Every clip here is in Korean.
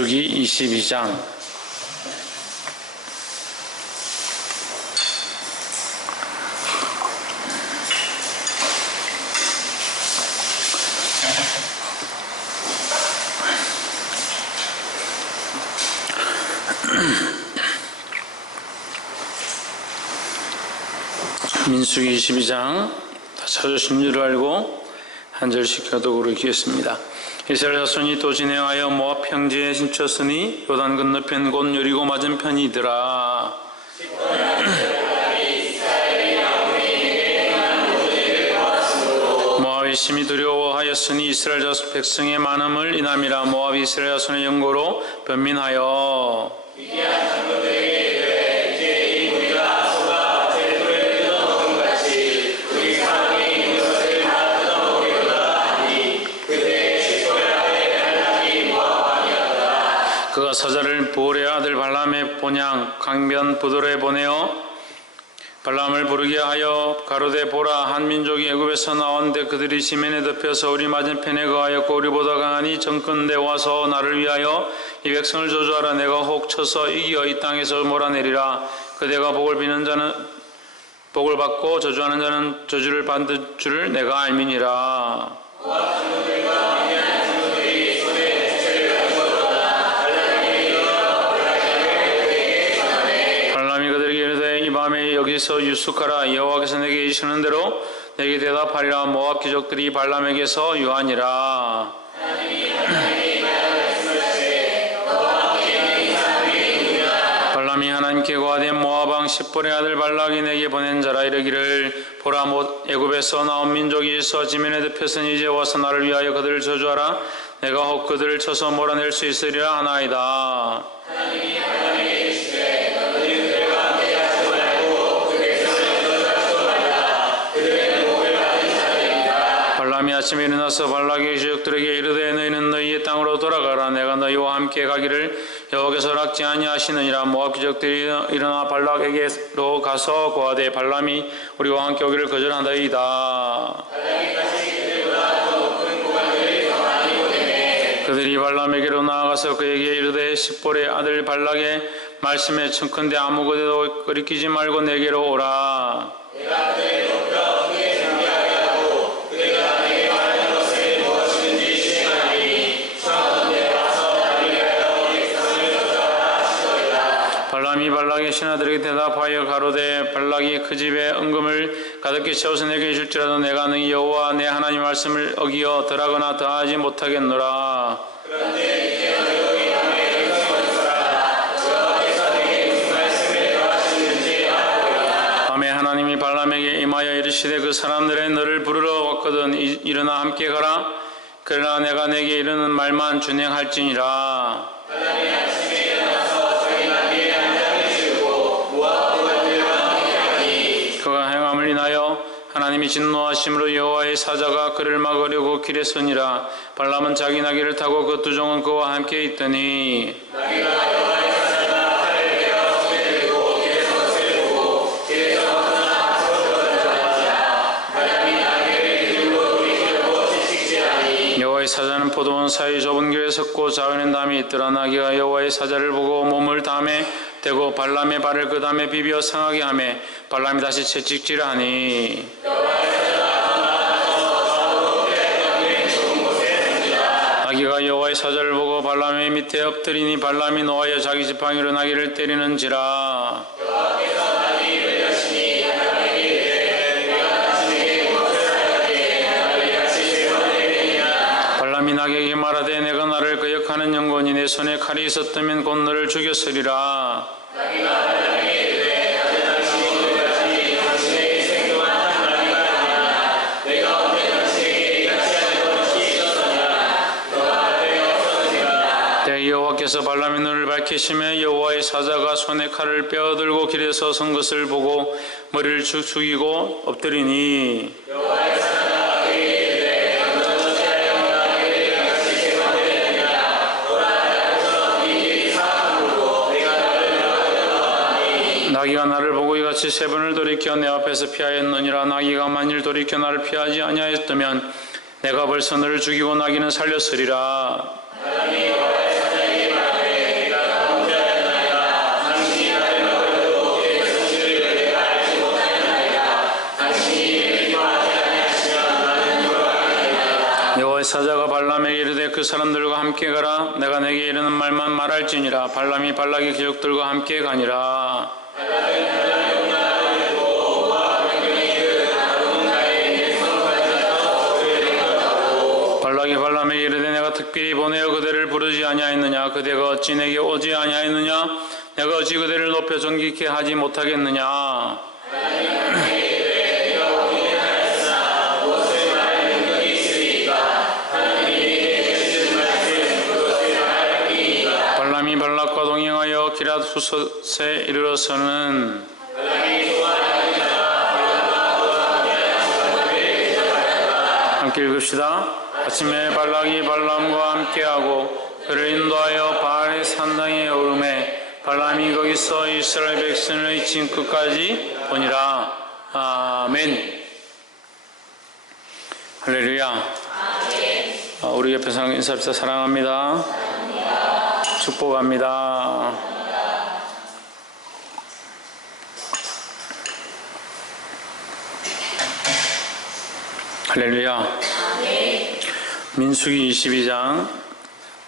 민수기 22장. 민수기 22장 다 찾으신 줄 알고 한 절씩 교독으로 읽겠습니다. 이스라엘 자손이 또 진행하여 모압 평지에 진쳤으니 요단 건너편 곧 여리고 맞은편이더라. 모압이 심히 두려워하였으니 이스라엘 자손 백성의 많음을 인함이라. 모압이 이스라엘 자손의 영고로 변민하여 그가 사자를 보올의 아들 발람의 본향 강변 부돌에 보내어 발람을 부르게 하여 가로되 보라, 한 민족이 애굽에서 나왔는데 그들이 지면에 덮여서 우리 맞은편에 거하였고 우리보다 강하니 정컨대 와서 나를 위하여 이 백성을 저주하라. 내가 혹 쳐서 이겨 이 땅에서 몰아내리라. 그대가 복을 비는 자는 복을 받고 저주하는 자는 저주를 받을 줄을 내가 알미니라. 밤에 여기서 유숙하라. 여호와께서 내게 이르시는 대로 내게 대답하리라. 모압 귀족들이 발람에게서 유하니라. 발람이 하나님께 고하되 모압 왕 십볼의 아들 발락이 내게 보낸 자라. 이르기를 보라, 애굽에서 나온 민족이 있어 지면에 덮였으니 이제 와서 나를 위하여 그들을 저주하라. 내가 혹 그들을 쳐서 몰아낼 수 있으리라 하나이다. 발람이 아침에 일어나서 발락의 귀족들에게 이르되 너희는 너희의 땅으로 돌아가라. 내가 너희와 함께 가기를 여호와께서 허락지 아니하시느니라. 모압 귀족들이 일어나 발락에게로 가서 고하되 발람이 우리와 함께 오기를 거절한다이다. 그들이 발람에게로 나아가서 그에게 이르되 십볼의 아들 발락의 말씀에 청컨대 아무것에도 거리끼지 말고 내게로 오라. 발람이 발락의 신하들에게 대답하여 가로되 발락이 그 집에 은금을 가득히 채워서 내게 줄지라도 내가 너희 여호와 내 하나님 말씀을 어기어 덜하거나 더하지 못하겠노라. 밤에 하나님이 발람에게 임하여 이르시되 그 사람들의 너를 부르러 왔거든 일어나 함께 가라. 그러나 내가 내게 이르는 말만 준행할지니라. 그가 행함을 인하여 하나님이 진노하심으로 여호와의 사자가 그를 막으려고 길에 서니라. 발람은 자기 나귀를 타고 그 두 종은 그와 함께 있더니 여호와의 사자는 포도원 사이 좁은 길에 섰고 자위는 담이 있더라. 나귀가 여호와의 사자를 보고 몸을 담에 대고 발람의 발을 그 담에 비벼 상하게 하며 발람이 다시 채찍질하니 나귀가 여호와의 사자를 보고 발람의 밑에 엎드리니 발람이 노하여 자기 지팡이로 나귀를 때리는지라. 발람이 나귀에게 말하되 내가 나를 거역하는 영혼이 내 손에 칼이 있었다면 곧 너를 죽였으리라. 여호와께서 발람의 눈을 밝히시며 여호와의 사자가 손에 칼을 빼어들고 길에서 선 것을 보고 머리를 축 숙이고 엎드리니 나귀가 나를 보고 이같이 세 번을 돌이켜 내 앞에서 피하였느니라. 나귀가 만일 돌이켜 나를 피하지 아니하였다면 내가 벌써 너를 죽이고 나귀는 살렸으리라. 그 사람들과 함께 가라. 내가 내게 이르는 말만 말할지니라. 발람이 발락의 귀족들과 함께 가니라. 발락이 발람에게 이르되 내가 특별히 보내어 그대를 부르지 아니하였느냐. 그대가 어찌 내게 오지 아니하였느냐. 내가 어찌 그대를 높여 존귀케 하지 못하겠느냐. 발람이 발락과 동행하여 기랏 후섯에 이르러서는 함께 읽읍시다. 아침에 발락이 발람과 함께하고 그를 인도하여 바알의 산당에 오르매 발람이 거기서 이스라엘 백성을 진 끝까지 보니라. 아멘. 할렐루야. 우리 옆에 사람 인사합시다. 사랑합니다. 축복합니다. 할렐루야. 민수기 22장,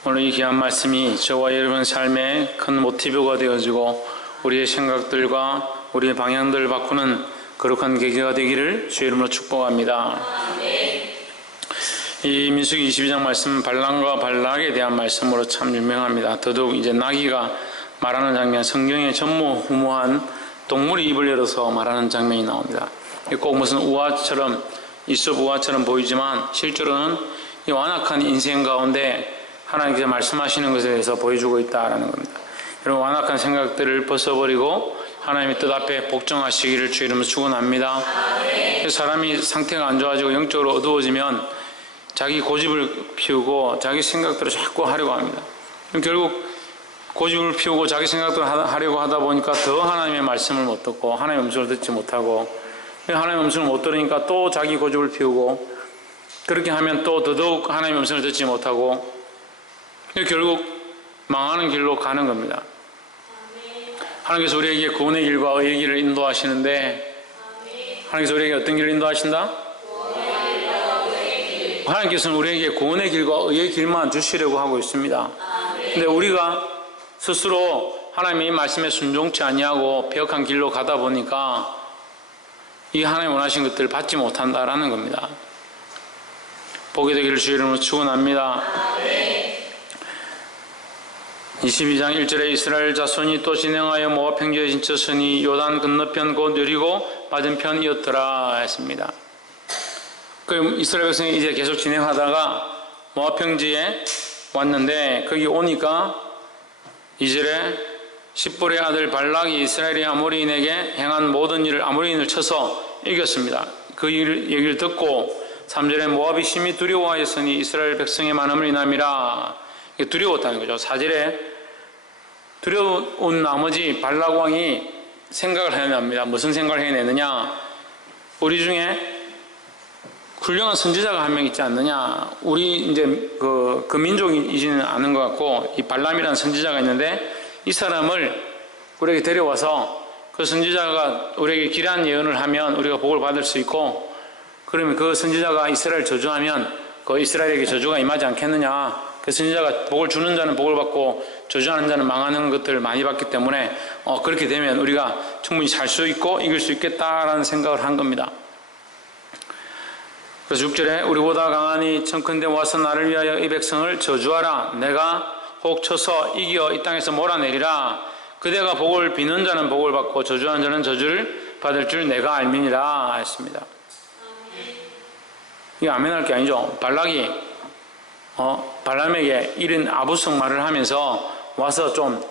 오늘 이 귀한 말씀이 저와 여러분 삶의 큰 모티브가 되어지고 우리의 생각들과 우리의 방향들을 바꾸는 거룩한 계기가 되기를 주의 이름으로 축복합니다. 이 민수기 22장 말씀은 발람과 발락에 대한 말씀으로 참 유명합니다. 더더욱 이제 나귀가 말하는 장면, 성경에 전무후무한 동물이 입을 열어서 말하는 장면이 나옵니다. 꼭 무슨 우화처럼, 이솝 우화처럼 보이지만 실제로는 이 완악한 인생 가운데 하나님께서 말씀하시는 것에 대해서 보여주고 있다는 겁니다. 여러분, 완악한 생각들을 벗어버리고 하나님의 뜻 앞에 복종하시기를 주의 이름으로 축원합니다. 사람이 상태가 안 좋아지고 영적으로 어두워지면 자기 고집을 피우고 자기 생각대로 자꾸 하려고 합니다. 결국 고집을 피우고 자기 생각대로 하려고 하다 보니까 더 하나님의 말씀을 못 듣고 하나님의 음성을 듣지 못하고, 하나님의 음성을 못 들으니까 또 자기 고집을 피우고, 그렇게 하면 또 더더욱 하나님의 음성을 듣지 못하고 결국 망하는 길로 가는 겁니다. 하나님께서 우리에게 구원의 길과 의의 길을 인도하시는데, 하나님께서 우리에게 어떤 길을 인도하신다? 하나님께서는 우리에게 구원의 길과 의의 길만 주시려고 하고 있습니다. 근데 우리가 스스로 하나님의 말씀에 순종치 아니하고 배역한 길로 가다 보니까 이 하나님 원하신 것들을 받지 못한다라는 겁니다. 보게 되기를 주의 이름으로 축원합니다. 22장 1절에 이스라엘 자손이 또 진행하여 모압 평지에 진쳤으니 요단 건너편 곧 여리고 맞은편이었더라 했습니다. 그 이스라엘 백성이 이제 계속 진행하다가 모압 평지에 왔는데, 거기 오니까 2절에 십볼의 아들 발락이 이스라엘이 아모리인에게 행한 모든 일을, 아모리인을 쳐서 이겼습니다. 그 얘기를 듣고 3절에 모압이 심히 두려워하였으니 이스라엘 백성의 많음을 인함이라. 두려웠다는 거죠. 4절에 두려운 나머지 발락 왕이 생각을 해냅니다. 무슨 생각을 해내느냐? 우리 중에 훌륭한 선지자가 한 명 있지 않느냐? 우리 이제 그 민족이지는 않은 것 같고, 이 발람이라는 선지자가 있는데 이 사람을 우리에게 데려와서 그 선지자가 우리에게 기이한 예언을 하면 우리가 복을 받을 수 있고, 그러면 그 선지자가 이스라엘 저주하면 그 이스라엘에게 저주가 임하지 않겠느냐? 그 선지자가 복을 주는 자는 복을 받고 저주하는 자는 망하는 것들을 많이 받기 때문에 그렇게 되면 우리가 충분히 살 수 있고 이길 수 있겠다라는 생각을 한 겁니다. 그래서 6절에 우리보다 강하니 청컨대 와서 나를 위하여 이 백성을 저주하라. 내가 혹 쳐서 이겨 이 땅에서 몰아내리라. 그대가 복을 비는 자는 복을 받고 저주하는 자는 저주를 받을 줄 내가 알미니라 했습니다. 이게 아멘할 게 아니죠. 발락이 발람에게 이런 아부성 말을 하면서 와서 좀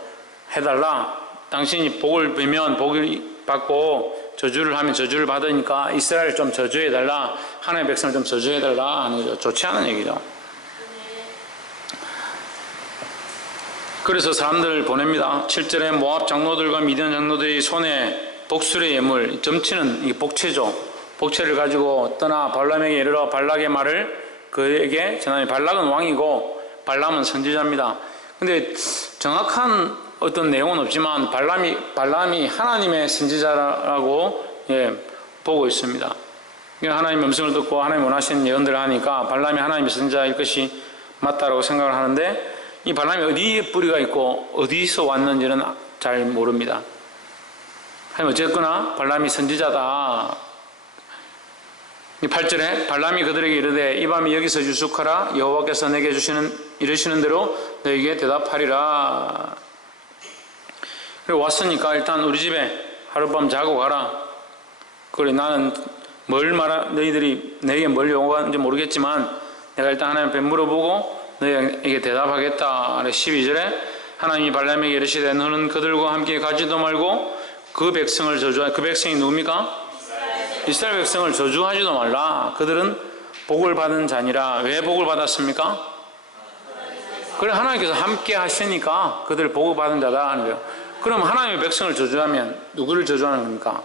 해달라. 당신이 복을 빌면 복을 받고 저주를 하면 저주를 받으니까 이스라엘을 좀 저주해달라. 하나님의 백성을 좀 저주해달라 하는 거죠. 좋지 않은 얘기죠. 그래서 사람들을 보냅니다. 7절에 모압 장로들과 미디안 장로들이 손에 복술의 예물, 점치는 이 복채죠. 복채를 가지고 떠나 발람에게 이르러 발락의 말을 그에게 전하니, 발락은 왕이고 발람은 선지자입니다. 근데 정확한 어떤 내용은 없지만 발람이 하나님의 선지자라고 보고 있습니다. 하나님의 음성을 듣고 하나님 원하시는 예언들을 하니까 발람이 하나님의 선지자일 것이 맞다라고 생각을 하는데 이 발람이 어디에 뿌리가 있고 어디서 왔는지는 잘 모릅니다. 하지만 어쨌거나 발람이 선지자다. 8절에 발람이 그들에게 이르되 이 밤이 여기서 유숙하라. 여호와께서 내게 이르시는 대로 너에게 대답하리라. 그리고 왔으니까 일단 우리 집에 하룻밤 자고 가라. 그래 나는 너희들이 내게 뭘 요구하는지 모르겠지만 내가 일단 하나님께 물어보고 너희에게 대답하겠다. 12절에 하나님이 발람에게 이르시되 너는 그들과 함께 가지도 말고 그 백성을 저주하. 그 백성이 누굽니까? 이스라엘 백성을 저주하지도 말라. 그들은 복을 받은 자니라. 왜 복을 받았습니까? 그래 하나님께서 함께 하시니까 그들 복을 받은 자다 하는 거예요. 그럼 하나님의 백성을 저주하면 누구를 저주하는 겁니까?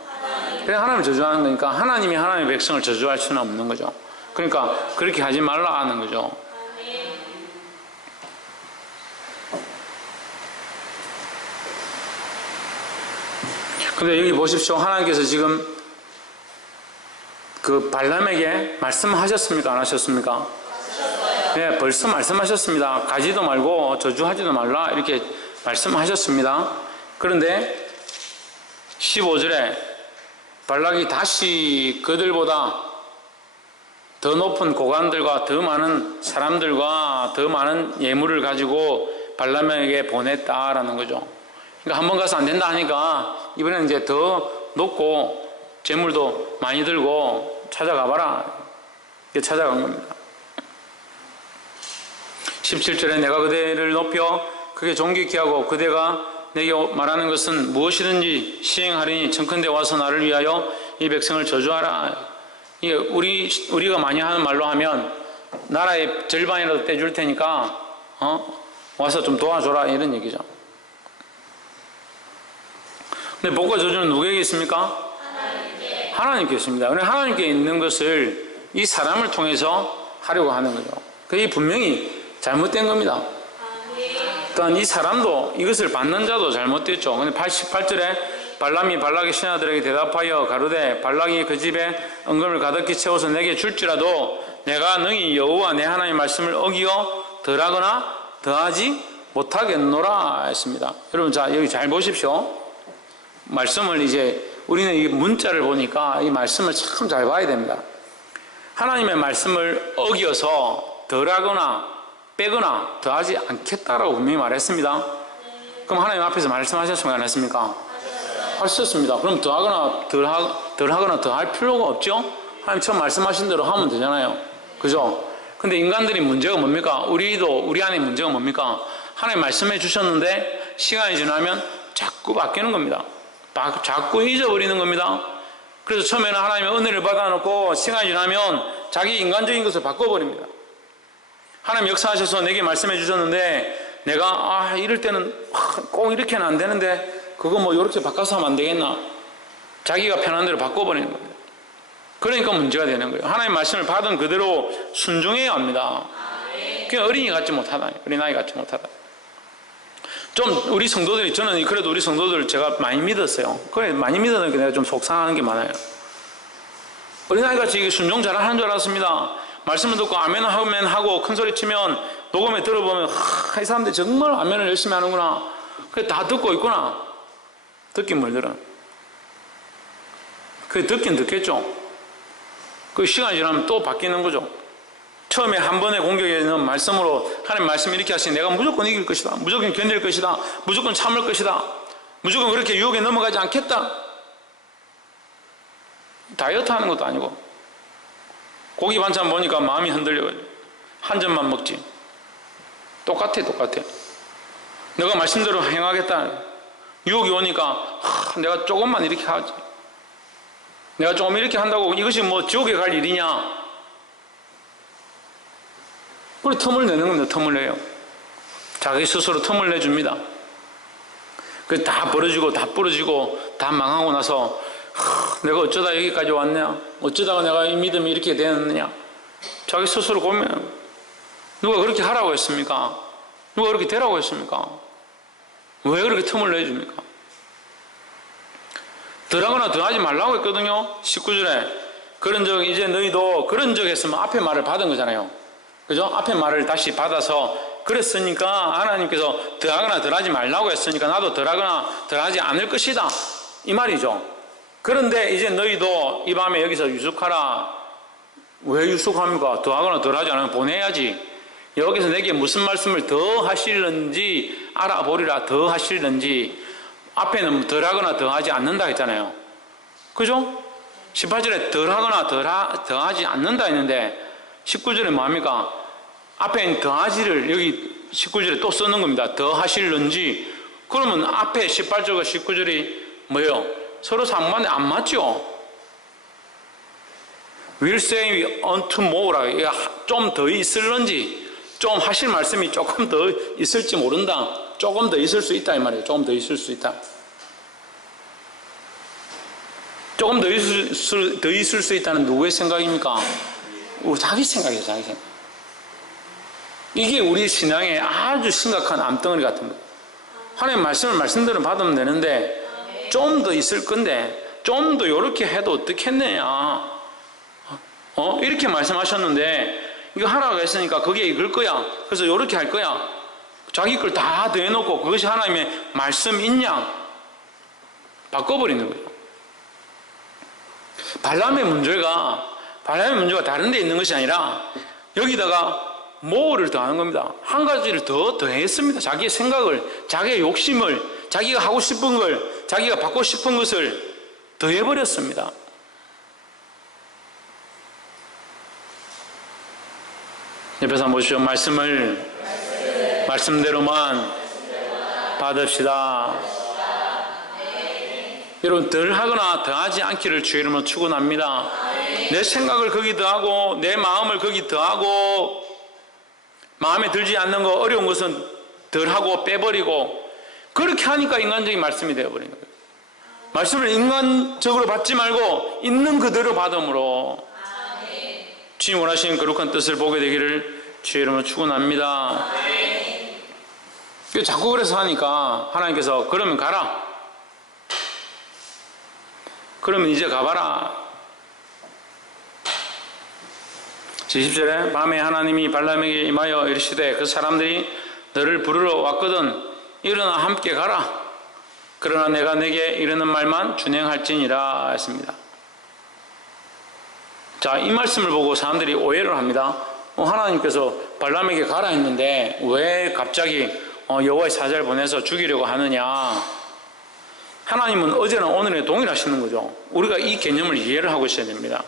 그래 하나님을 저주하는 거니까 하나님이 하나님의 백성을 저주할 수는 없는 거죠. 그러니까 그렇게 하지 말라 하는 거죠. 근데 여기 보십시오. 하나님께서 지금 그 발람에게 말씀하셨습니까? 안 하셨습니까? 네, 벌써 말씀하셨습니다. 가지도 말고 저주하지도 말라 이렇게 말씀하셨습니다. 그런데 15절에 발락이 다시 그들보다 더 높은 고관들과 더 많은 사람들과 더 많은 예물을 가지고 발람에게 보냈다라는 거죠. 그러니까 한 번 가서 안 된다 하니까 이번에는 이제 더 높고 재물도 많이 들고 찾아가봐라. 이렇게 찾아간 겁니다. 17절에 내가 그대를 높여 그게 존귀케 하고 그대가 내게 말하는 것은 무엇이든지 시행하리니 청컨대 와서 나를 위하여 이 백성을 저주하라. 이게 우리가 많이 하는 말로 하면 나라의 절반이라도 떼줄 테니까 와서 좀 도와줘라 이런 얘기죠. 근데 복과 저주는 누구에게 있습니까? 하나님께 있습니다. 그런데 하나님께 있는 것을 이 사람을 통해서 하려고 하는 거죠. 그게 분명히 잘못된 겁니다. 또한 이 사람도 이것을 받는 자도 잘못됐죠. 근데 88절에 발람이 발락의 신하들에게 대답하여 가로되 발락이 그 집에 은금을 가득히 채워서 내게 줄지라도 내가 능히 여호와 내 하나님의 말씀을 어기어 덜하거나 더하지 못하겠노라 했습니다. 여러분 자 여기 잘 보십시오. 말씀을 이제 우리는 이 문자를 보니까 이 말씀을 참 잘 봐야 됩니다. 하나님의 말씀을 어기어서 덜하거나 빼거나 더하지 않겠다라고 분명히 말했습니다. 그럼 하나님 앞에서 말씀하셨습니까? 안 했습니까? 하셨습니다. 그럼 더하거나 덜하거나 더할 필요가 없죠? 하나님 처음 말씀하신 대로 하면 되잖아요. 그죠? 근데 인간들이 문제가 뭡니까? 우리 안에 문제가 뭡니까? 하나님 말씀해 주셨는데 시간이 지나면 자꾸 바뀌는 겁니다. 자꾸 잊어버리는 겁니다. 그래서 처음에는 하나님의 은혜를 받아놓고 시간이 지나면 자기 인간적인 것을 바꿔버립니다. 하나님 역사하셔서 내게 말씀해 주셨는데 내가 이럴 때는 꼭 이렇게는 안 되는데 그거 뭐 이렇게 바꿔서 하면 안 되겠나? 자기가 편한 대로 바꿔버리는 겁니다. 그러니까 문제가 되는 거예요. 하나님 말씀을 받은 그대로 순종해야 합니다. 그냥 어린이 같지 못하다. 어린아이 같지 못하다. 좀 우리 성도들이 저는 그래도 우리 성도들 제가 많이 믿었어요. 그래 많이 믿었는데 내가 좀 속상한 게 많아요. 어린아이같이 순종 잘하는 줄 알았습니다. 말씀을 듣고 아멘 하고 큰 소리 치면 녹음에 들어보면 이 사람들이 정말 아멘을 열심히 하는구나. 그래 다 듣고 있구나. 듣긴 뭘 들어. 그래 듣긴 듣겠죠. 그 시간이 지나면 또 바뀌는 거죠. 처음에 한 번의 공격에는 말씀으로 하나님 말씀이 이렇게 하시니 내가 무조건 이길 것이다. 무조건 견딜 것이다. 무조건 참을 것이다. 무조건 그렇게 유혹에 넘어가지 않겠다. 다이어트 하는 것도 아니고 고기 반찬 보니까 마음이 흔들려가지고 한 점만 먹지. 똑같아. 내가 말씀대로 행하겠다. 유혹이 오니까 내가 조금만 이렇게 하지. 내가 조금 이렇게 한다고 이것이 뭐 지옥에 갈 일이냐. 우리 틈을 내는 겁니다. 틈을 내요. 자기 스스로 틈을 내줍니다. 그래서 다 벌어지고 다 부러지고 다 망하고 나서 내가 어쩌다 여기까지 왔냐? 어쩌다가 내가 이 믿음이 이렇게 되었느냐? 자기 스스로 고민해요. 누가 그렇게 하라고 했습니까? 누가 그렇게 되라고 했습니까? 왜 그렇게 틈을 내줍니까? 덜하거나 더하지 말라고 했거든요. 19절에 그런 적 이제 너희도 그런 적 했으면 앞에 말을 받은 거잖아요. 그죠? 앞에 말을 다시 받아서 그랬으니까 하나님께서 더하거나 덜하지 말라고 했으니까 나도 덜하거나 덜하지 않을 것이다 이 말이죠. 그런데 이제 너희도 이 밤에 여기서 유숙하라. 왜 유숙합니까? 더하거나 덜하지 않으면 보내야지. 여기서 내게 무슨 말씀을 더 하실는지 알아보리라. 더 하실는지. 앞에는 덜하거나 더하지 않는다 했잖아요. 그죠? 18절에 덜하거나 더하지 않는다 했는데 19절에 뭐합니까? 앞에 더하지를 여기 19절에 또 쓰는 겁니다. 더 하실는지. 그러면 앞에 18절과 19절이 뭐예요? 서로 상반에 안 맞죠? will say unto more라. 좀 더 있을는지, 좀 하실 말씀이 조금 더 있을지 모른다. 조금 더 있을 수 있다 이 말이에요. 조금 더 있을 수 있다. 조금 더 있을 수 있다는 누구의 생각입니까? 자기 생각이에요. 자기 생각. 이게 우리 신앙의 아주 심각한 암덩어리 같은 거예요. 하나님 말씀을 말씀대로 받으면 되는데 좀 더 있을 건데 좀 더 이렇게 해도 어떻겠느냐. 이렇게 말씀하셨는데 이거 하라고 했으니까 그게 이걸 거야. 그래서 이렇게 할 거야. 자기 걸 다 더해놓고 그것이 하나님의 말씀인 양 바꿔버리는 거예요. 발람의 문제가 다른 데 있는 것이 아니라 여기다가 뭐를 더하는 겁니다. 한 가지를 더 더했습니다. 자기의 생각을, 자기의 욕심을, 자기가 하고 싶은 걸, 자기가 받고 싶은 것을 더해버렸습니다. 옆에서 한번 보시죠. 말씀대로만 받읍시다. 여러분, 덜하거나 더하지 않기를 주의 이름으로 축원합니다. 내 생각을 거기 더하고 내 마음을 거기 더하고 마음에 들지 않는 거, 어려운 것은 덜하고 빼버리고 그렇게 하니까 인간적인 말씀이 되어버리는 거예요. 말씀을 인간적으로 받지 말고 있는 그대로 받음으로 주님 원하시는 거룩한 뜻을 보게 되기를 주의 이름으로 축원합니다. 자꾸 그래서 하니까 하나님께서 그러면 가라. 그러면 이제 가봐라. 20절에 밤에 하나님이 발람에게 임하여 이르시되 그 사람들이 너를 부르러 왔거든 일어나 함께 가라. 그러나 내가 내게 이르는 말만 준행할지니라 했습니다. 자, 이 말씀을 보고 사람들이 오해를 합니다. 하나님께서 발람에게 가라 했는데 왜 갑자기 여호와의 사자를 보내서 죽이려고 하느냐. 하나님은 어제나 오늘에 동일하시는 거죠. 우리가 이 개념을 이해를 하고 있어야 됩니다.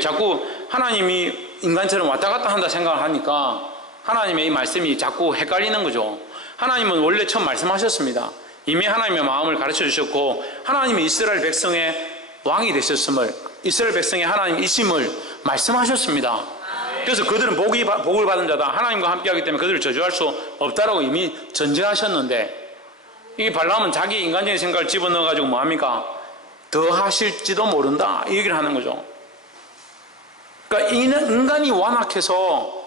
자꾸 하나님이 인간처럼 왔다 갔다 한다 생각을 하니까 하나님의 이 말씀이 자꾸 헷갈리는 거죠. 하나님은 원래 처음 말씀하셨습니다. 이미 하나님의 마음을 가르쳐 주셨고 하나님이 이스라엘 백성의 왕이 되셨음을, 이스라엘 백성의 하나님이심을 말씀하셨습니다. 그래서 그들은 복을 받은 자다. 하나님과 함께하기 때문에 그들을 저주할 수 없다라고 이미 전제하셨는데 이 발람은 자기 인간적인 생각을 집어넣어가지고 뭐합니까? 더 하실지도 모른다 이 얘기를 하는 거죠. 그러니까 인간이 완악해서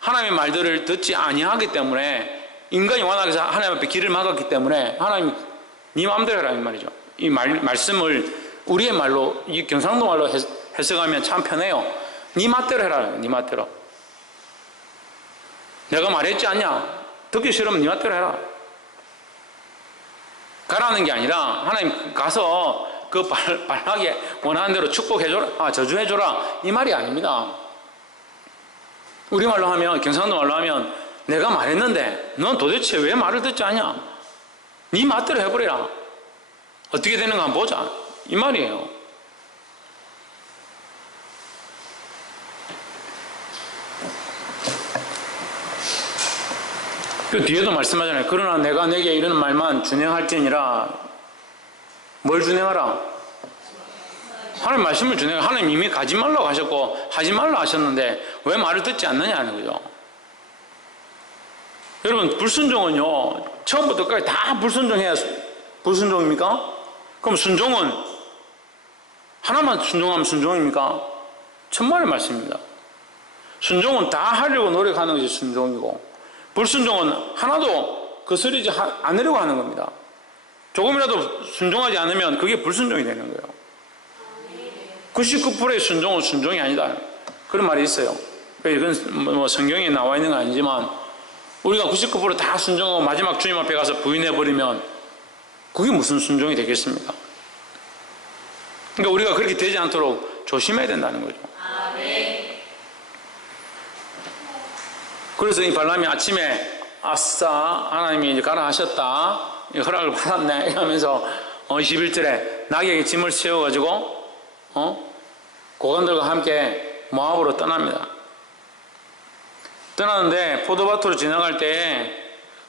하나님의 말들을 듣지 아니하기 때문에, 인간이 완악해서 하나님 앞에 길을 막았기 때문에 하나님이 네 마음대로 해라 이 말이죠. 이 말씀을 우리의 말로, 이 경상도 말로 해석하면 참 편해요. 네 맛대로 해라. 네 맛대로. 내가 말했지 않냐? 듣기 싫으면 네 맛대로 해라. 가라는 게 아니라 하나님 가서 그 발락에 원하는 대로 축복해줘라, 저주해줘라 이 말이 아닙니다. 우리말로 하면, 경상도 말로 하면 내가 말했는데 넌 도대체 왜 말을 듣지 않냐? 네 맛대로 해버려라. 어떻게 되는가 한번 보자 이 말이에요. 그 뒤에도 말씀하잖아요. 그러나 내가 내게 이르는 말만 준행할지니라. 뭘 준행하라? 하나님 말씀을 준행하라. 하나님 이미 가지 말라고 하셨고 하지 말라고 하셨는데 왜 말을 듣지 않느냐는 거죠. 여러분, 불순종은요 처음부터 끝까지 다 불순종해야 불순종입니까? 그럼 순종은 하나만 순종하면 순종입니까? 천만의 말씀입니다. 순종은 다 하려고 노력하는 것이 순종이고, 불순종은 하나도 거스르지 않으려고 하는 겁니다. 조금이라도 순종하지 않으면 그게 불순종이 되는 거예요. 99%의 순종은 순종이 아니다 그런 말이 있어요. 이건 뭐 성경에 나와 있는 건 아니지만 우리가 99%다 순종하고 마지막 주님 앞에 가서 부인해버리면 그게 무슨 순종이 되겠습니까? 그러니까 우리가 그렇게 되지 않도록 조심해야 된다는 거죠. 그래서 이 발람이 아침에 아싸 하나님이 이제 가라 하셨다 허락을 받았네 이러면서 21절에 나귀에게 짐을 세워가지고 고관들과 함께 모압으로 떠납니다. 떠나는데 포도밭으로 지나갈 때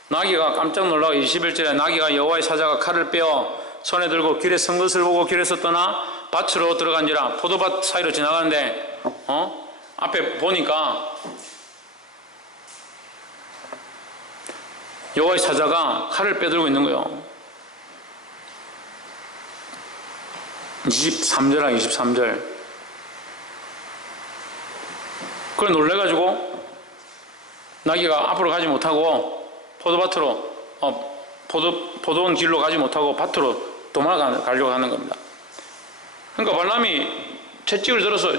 나귀가 깜짝 놀라고 21절에 나귀가 여호와의 사자가 칼을 빼어 손에 들고 길에 선 것을 보고 길에서 떠나 밭으로 들어간지라. 포도밭 사이로 지나가는데 앞에 보니까 여호와의 사자가 칼을 빼들고 있는 거예요. 23절하고 23절. 그래 놀래가지고 나귀가 앞으로 가지 못하고 포도밭으로 포도원 길로 가지 못하고 밭으로 도망가려고 하는 겁니다. 그러니까 발람이 채찍을 들어서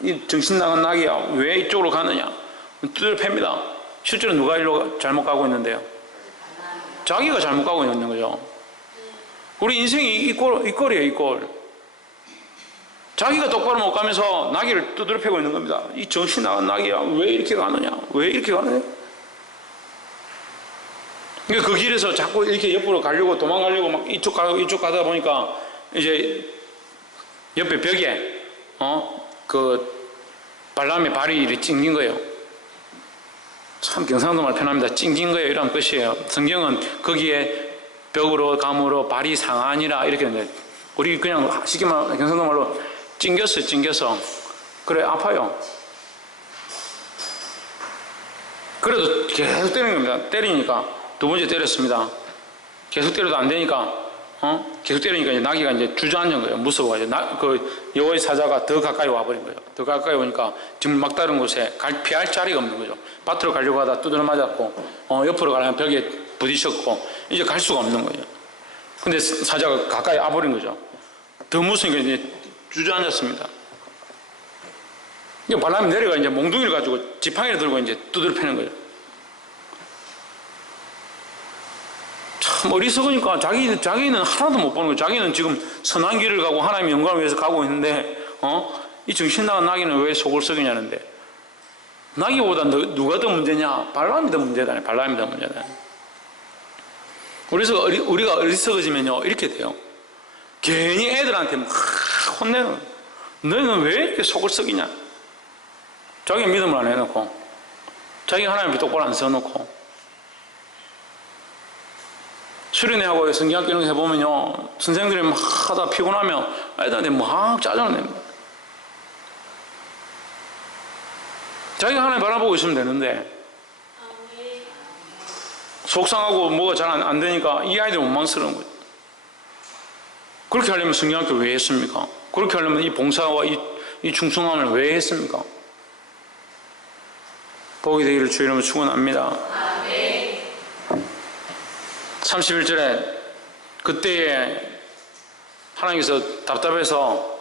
이 정신 나간 나귀야 왜 이쪽으로 가느냐 두드려 팹니다. 실제로 누가 일로 잘못 가고 있는데요? 자기가 잘못 가고 있는 거죠. 우리 인생이 이 꼴이에요, 이 꼴. 자기가 똑바로 못 가면서 나귀를 두드려 패고 있는 겁니다. 이 정신 나간 나귀야 왜 이렇게 가느냐? 왜 이렇게 가느냐? 그러니까 그 길에서 자꾸 이렇게 옆으로 가려고 도망가려고 막 이쪽 가다 보니까 이제 옆에 벽에 그 발람의 발이 이렇게 찡긴 거예요. 참 경상도 말 편합니다. 찡긴 거예요. 이런 뜻이에요. 성경은 거기에 벽으로 감으로 발이 상하니라 이렇게 하는 거예요. 우리 그냥 쉽게 말 경상도 말로 찡겼어요. 찡겨서 그래 아파요. 그래도 계속 때리는 겁니다. 때리니까 두 번째 때렸습니다. 계속 때려도 안 되니까 계속 때리니까 이제 나귀가 이제 주저앉은 거예요. 무서워가지고 그 여호와의 사자가 더 가까이 와버린 거예요. 더 가까이 오니까 지금 막다른 곳에 피할 자리가 없는 거죠. 밭으로 가려고 하다 두드려 맞았고 옆으로 가려면 벽에 부딪혔고 이제 갈 수가 없는 거죠. 근데 사자가 가까이 와버린 거죠. 더 무서우니까 이제 주저앉았습니다. 이제 발람이 내려가 이제 몽둥이를 가지고 지팡이를 들고 이제 두드려 패는 거예요. 참 어리석으니까 자기는 하나도 못 보는 거예요. 자기는 지금 선한 길을 가고 하나님의 영광을 위해서 가고 있는데 이 정신 나간 나귀는 왜 속을 썩이냐는데 나귀보다 누가 더 문제냐? 발람이 더 문제다. 발람이 더 문제다. 그래서 우리가 어리석어지면요 이렇게 돼요. 괜히 애들한테 막 혼내는 너희는 왜 이렇게 속을 썩이냐? 자기 믿음을 안 해놓고 자기 하나님을 똑바로 안 세워놓고 수련회하고 성경학교 이런 거 해보면요 선생님들이 막 하다 피곤하면 애들한테 막 짜증을 냅니다. 자기가 하나님 바라보고 있으면 되는데 속상하고 뭐가 잘 안 되니까 이 아이들 원망스러운 거죠. 그렇게 하려면 성경학교 왜 했습니까? 그렇게 하려면 이 봉사와 이 충성함을 왜 했습니까? 복이 되기를 주의 이름으로 축원합니다. 31절에 그때에 하나님께서 답답해서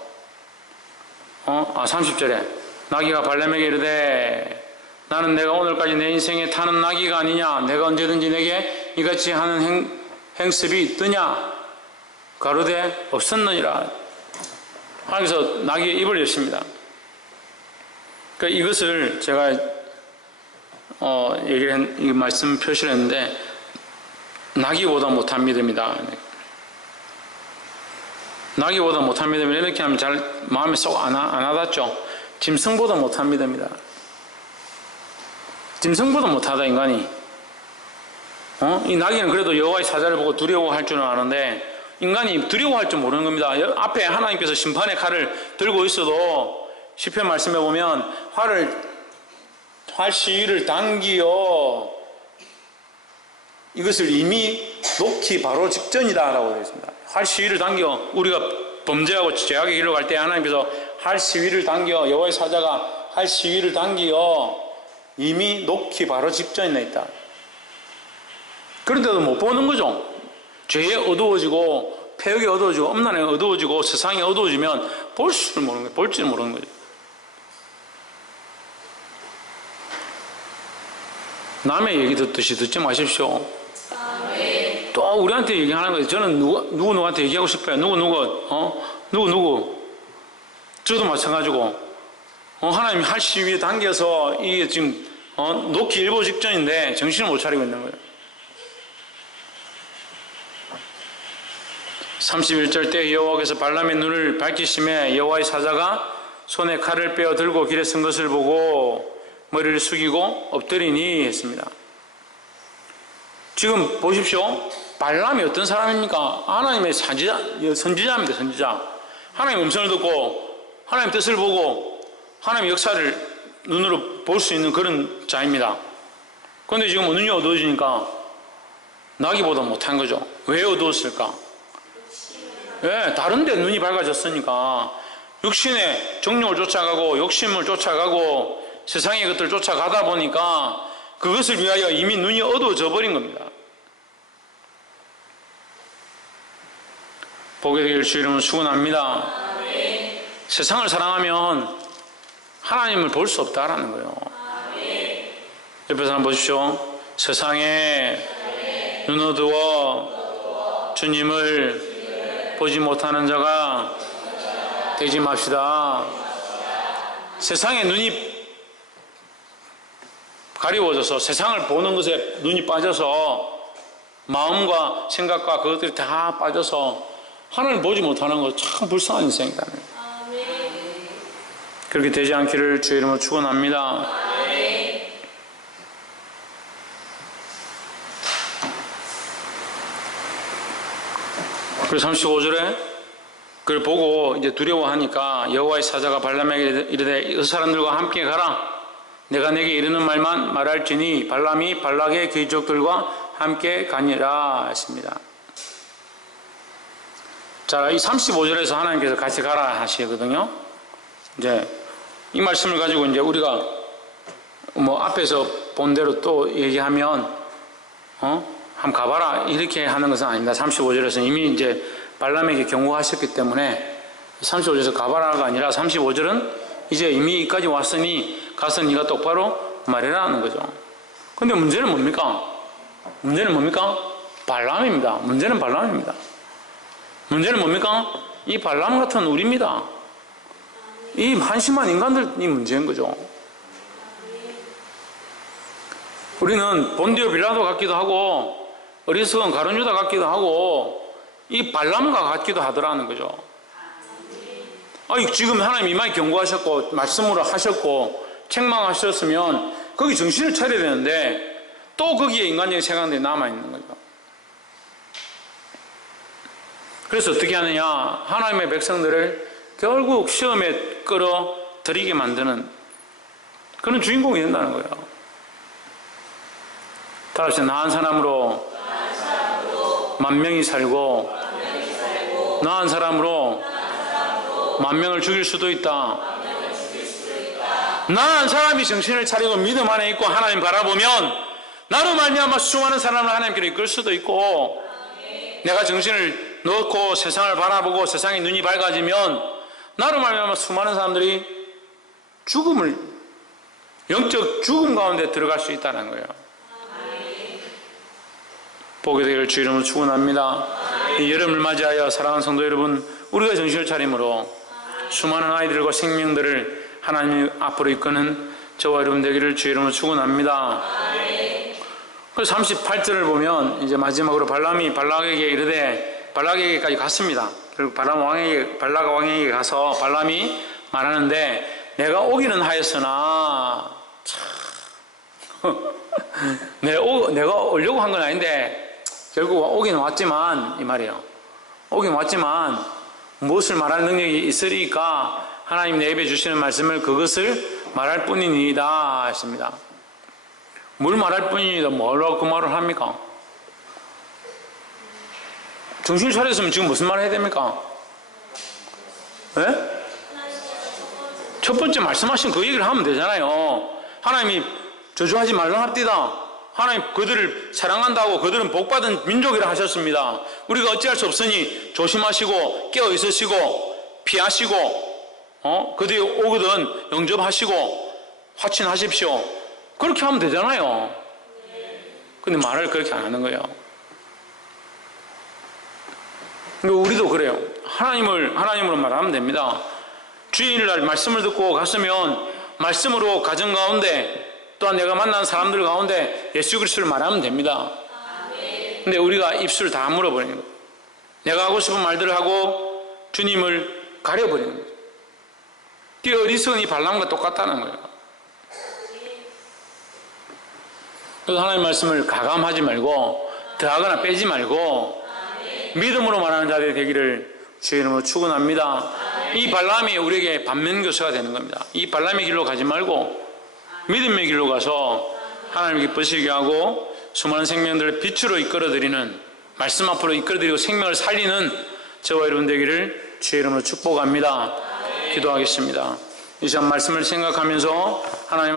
30절에 나귀가 발람에게 이르되 나는 내가 오늘까지 내 인생에 타는 나귀가 아니냐? 내가 언제든지 내게 이같이 하는 행습이 있더냐? 가로되 없었느니라. 하나님께서 나귀의 입을 여십니다. 그러니까 이것을 제가 이 말씀 표시를 했는데 나귀보다 못한 믿음이다. 나귀보다 못한 믿음이 이렇게 하면 잘 마음에 쏙 안 와닿죠. 짐승보다 못한 믿음이다. 짐승보다 못하다 인간이. 이 나귀는 그래도 여호와의 사자를 보고 두려워할 줄은 아는데 인간이 두려워할 줄 모르는 겁니다. 앞에 하나님께서 심판의 칼을 들고 있어도 시편 말씀에 보면 활 시위를 당기어 이것을 이미 놓기 바로 직전이다라고 되어 있습니다. 활 시위를 당겨 우리가 범죄하고 죄악의 길로 갈 때 하나님께서 활 시위를 당겨 여호와의 사자가 활 시위를 당겨 이미 놓기 바로 직전에 있다. 그런데도 못 보는 거죠. 죄에 어두워지고 폐역에 어두워지고 엄난에 어두워지고 세상에 어두워지면 볼 줄 모르는 거죠. 남의 얘기 듣듯이 듣지 마십시오. 또 우리한테 얘기하는 거예요. 저는 누구한테 얘기하고 싶어요. 누구. 저도 마찬가지고, 하나님이 할 시위에 당겨서 이게 지금, 놓기 일보 직전인데 정신을 못 차리고 있는 거예요. 31절 때 여호와께서 발람의 눈을 밝히심에 여호와의 사자가 손에 칼을 빼어 들고 길에 선 것을 보고 머리를 숙이고 엎드리니 했습니다. 지금 보십시오. 발람이 어떤 사람입니까? 하나님의 선지자입니다. 선지자. 하나님의 음성을 듣고 하나님의 뜻을 보고 하나님의 역사를 눈으로 볼 수 있는 그런 자입니다. 그런데 지금 눈이 어두워지니까 나기보다 못한 거죠. 왜 어두웠을까? 예, 다른 데 눈이 밝아졌으니까 육신의 정욕을 쫓아가고 욕심을 쫓아가고 세상의 것들을 쫓아가다 보니까 그것을 위하여 이미 눈이 어두워져 버린 겁니다. 보게 되길 주 이름으로 축원합니다. 세상을 사랑하면 하나님을 볼 수 없다라는 거예요. 옆에 사람 보십시오. 세상에 눈 어두워 주님을 보지 못하는 자가 되지 맙시다. 세상에 눈이 가리워져서 세상을 보는 것에 눈이 빠져서 마음과 생각과 그것들이 다 빠져서 하나님을 보지 못하는 것 참 불쌍한 인생이다. 그렇게 되지 않기를 주의 이름으로 축원합니다. 그래서 35절에 그걸 보고 이제 두려워하니까 여호와의 사자가 발람에게 이르되 이 사람들과 함께 가라. 내가 내게 이르는 말만 말할지니 발람이 발락의 귀족들과 함께 가니라 했습니다. 자, 이 35절에서 하나님께서 같이 가라 하시거든요. 이제 이 말씀을 가지고 이제 우리가 앞에서 본 대로 또 얘기하면 한번 가봐라 이렇게 하는 것은 아닙니다. 35절에서 이미 이제 발람에게 경고하셨기 때문에 35절에서 가봐라가 아니라 35절은 이제 이미 여기까지 왔으니 가서 네가 똑바로 말해라 하는 거죠. 근데 문제는 뭡니까? 발람입니다. 문제는 발람입니다. 문제는 뭡니까? 이 발람 같은 우리입니다. 이 한심한 인간들이 문제인 거죠. 우리는 본디오 빌라도 같기도 하고 어리석은 가룟 유다 같기도 하고 이 발람과 같기도 하더라는 거죠. 지금 하나님 이마에 경고하셨고 말씀으로 하셨고 책망하셨으면 거기 정신을 차려야 되는데 또 거기에 인간적인 생각들이 남아있는 거죠. 그래서 어떻게 하느냐? 하나님의 백성들을 결국 시험에 끌어들이게 만드는 그런 주인공이 된다는 거예요. 따라서 나은 사람으로 만 명이 살고 나은 사람으로 만 명을 죽일 수도 있다. 나은 사람이 정신을 차리고 믿음 안에 있고 하나님 바라보면 나로 말미암아 수많은 사람을 하나님께로 이끌 수도 있고 내가 정신을 넣고 세상을 바라보고 세상의 눈이 밝아지면 나로 말미암아 수많은 사람들이 영적 죽음 가운데 들어갈 수 있다는 거예요. 보게 되길 주 이름으로 축원합니다. 이 여름을 맞이하여 사랑하는 성도 여러분, 우리가 정신을 차림으로 수많은 아이들과 생명들을 하나님 앞으로 이끄는 저와 여러분 되기를 주 이름으로 축원합니다. 그래서 38절을 보면 이제 마지막으로 발람이 발락에게 이르되 발락에게까지 갔습니다. 그리고 발락 왕에게 가서 발람이 말하는데 내가 오기는 하였으나 내가 오려고 한 건 아닌데 결국 오긴 왔지만 이 말이에요. 오긴 왔지만 무엇을 말할 능력이 있으리까 하나님 내 입에 주시는 말씀을 그것을 말할 뿐이니이다 했습니다. 뭘 말할 뿐이니이다 뭐라고 그 말을 합니까? 정신을 차렸으면 지금 무슨 말을 해야 됩니까? 네? 첫 번째 말씀하신 그 얘기를 하면 되잖아요. 하나님이 저주하지 말라 합디다. 하나님 그들을 사랑한다고 그들은 복받은 민족이라 하셨습니다. 우리가 어찌할 수 없으니 조심하시고 깨어 있으시고 피하시고 그들이 오거든 영접하시고 화친하십시오. 그렇게 하면 되잖아요. 근데 말을 그렇게 안 하는 거예요. 우리도 그래요. 하나님으로 말하면 됩니다. 주일날 말씀을 듣고 갔으면 말씀으로 가정 가운데 또한 내가 만난 사람들 가운데 예수 그리스도를 말하면 됩니다. 근데 우리가 입술을 다 물어버리는 거예요. 내가 하고 싶은 말들을 하고 주님을 가려버리는 거예요. 이 어리석은 이 발람과 똑같다는 거예요. 그래서 하나님 말씀을 가감하지 말고 더하거나 빼지 말고 믿음으로 말하는 자들이 되기를 주의 이름으로 축원합니다. 이 발람이 우리에게 반면교사가 되는 겁니다. 이 발람의 길로 가지 말고 믿음의 길로 가서 하나님 기쁘시게 하고 수많은 생명들을 빛으로 이끌어드리는, 말씀 앞으로 이끌어드리고 생명을 살리는 저와 여러분 되기를 주의 이름으로 축복합니다. 기도하겠습니다. 이 시간 말씀을 생각하면서 하나님